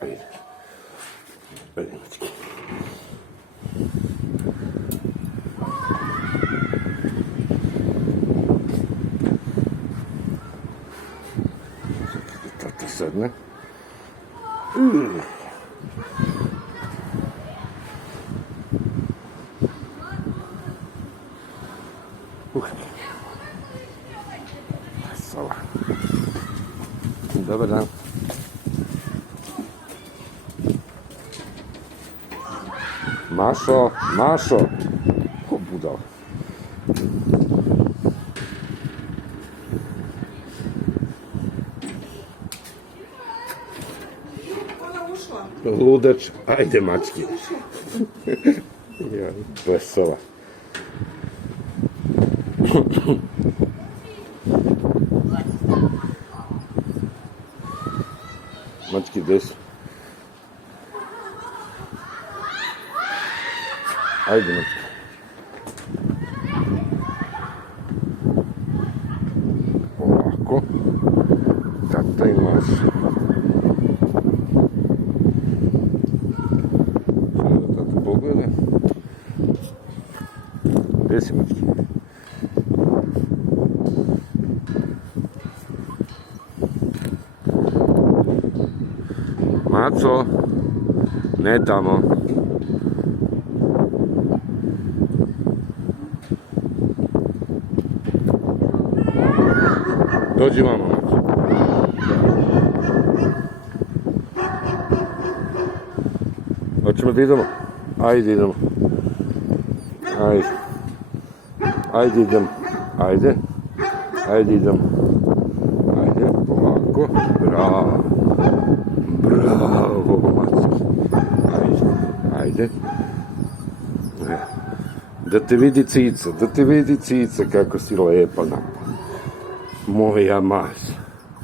Ajde. Ajde, mački. Tata sedne. Sala. Dobar dan. Mašo, Mašo. O, budal. Ludač, ajde mački. Ja, vesela. Mački, gde su? Ajde mački. Ovako. Tata i Maša. Sada da tata pogleda. Gde si mački? Maco, ne tamo. Dođi vamo, Maco. Hoćemo da idemo? Ajde idemo. Ajde. Ajde idemo. Ajde. Ajde idemo. Ajde, polako. Bravo. Bravo, mački. Ajde, ajde. Da te vidi cica kako si lepa napad. Moja Maša.